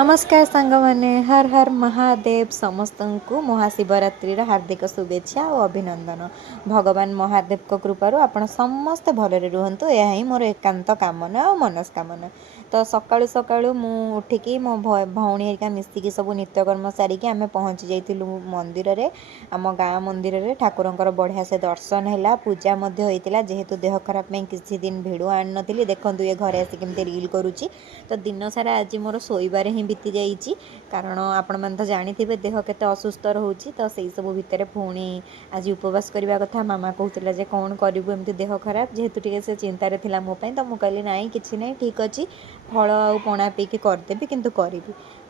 नमस्कार सांग माने हर हर महादेव समस्त को महाशिवरात्रि हार्दिक शुभेच्छा और अभिनंदन। भगवान महादेव को कृपारू आपण समस्त भलरे रुहंतु यह ही मोर एकांत कामना और मनस्कामना। तो सकाळु सकाळु मु उठिकी मो भौणी हेरिका मिसिकी सब नित्यकर्म सारिकी आमे पहुँची जाइतिलु मंदिर रे। आम गाँ मंदिर रे ठाकुरंकर बढ़िया से दर्शन हैला, पूजा मध्य होइतिला। जेहेतु देह खराब में किछि दिन भिडियो आन नथिली, देखंतु ये घरे आसी केमते रील करूची। तो दिन सारा आज मोर शोइबारे ही बीती जाइए, कारण आपण मैंने तो जानी देह के असुस्थ रोचे। तो से सब भितर पुणी आज उपवास करने कथा मामा कहूला जे कौन करूँ एमती देह खराब, जेहेतु टे से चिंतार था मोपाई। तो मुझे कहली नाई कि ना ठीक अच्छे, फल आ पणा पीकी करदेवी किंतु करी।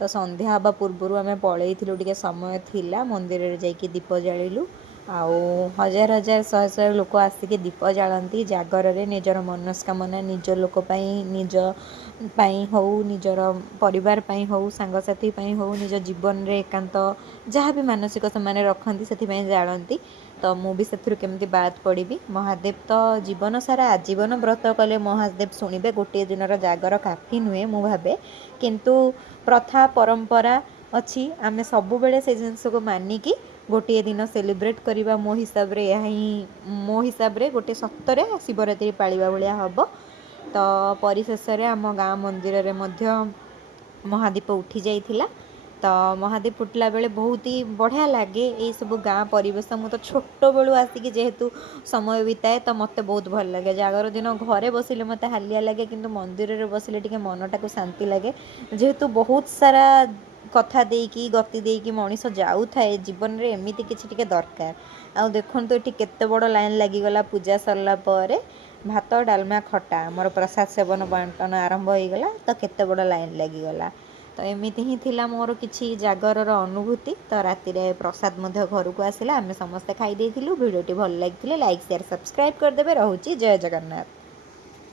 तो संध्या हवा पूर्वर आम पलैलु, टे समय थिला मंदिर में जाइए दीप जालु। आउ हजार हजार शहे शहे लोक आसिक दीप जालती जागर रे निजर मनस्कामना निज लोक निज पाई हो, निजर परिवार पाई हो, सांगसाथी पाई हो, निज जीवन रे एकांत जहाँ भी मानसिक से रखती से जालती। तो मु भी से केमती बाद पड़ी। महादेव तो जीवन सारा आजीवन व्रत कले महादेव शुणिबे, गोटे दिन जागर काफी नुहे मु भावे। किंतु प्रथा परंपरा अच्छी, आमे सबु बेले से जिनस को मानिकी गोटे दिन सेलिब्रेट करवा मो हिसाब रे मो हिसाब रे गोटे सप्तरे शिवरात्रि पालिबा भलिया हबो। तो परिशेष आम गाँ मंदिर रे मध्य महादीप उठी जाइथिला। तो महादीप फुटला बेले बहुत ही बढ़िया लगे ये सब गाँ परिवेश। मु तो छोट बेलू आसिक जेहेतु समय बिताए, तो मत बहुत भल लगे। जागर दिन घरे बसिले मत हालिया लगे, किंतु मंदिर रे बसिले टिके मनटा को शांति लगे। जेहेतु बहुत सारा कथा देकी गति देकी मनीष जाऊ थाए जीवन रे, एमिति किछि टिके दरकार। आ देखन तो एठी केते बड़ लाइन लागिगला पूजा सरला परे। भात डालमा खटा मोर प्रसाद सेवन बांटन आरंभ हो गला। तो केते बड़ लाइन लागिगला। तो एमिति ही थिला मोर किछि जागरर अनुभूति। तो राति रे प्रसाद मध्य घर को आसिला, आमे समस्त खाई देथिलु। वीडियोटी भल लागिथिले लाइक शेयर सब्सक्राइब कर देबे। रहूची जय जगन्नाथ।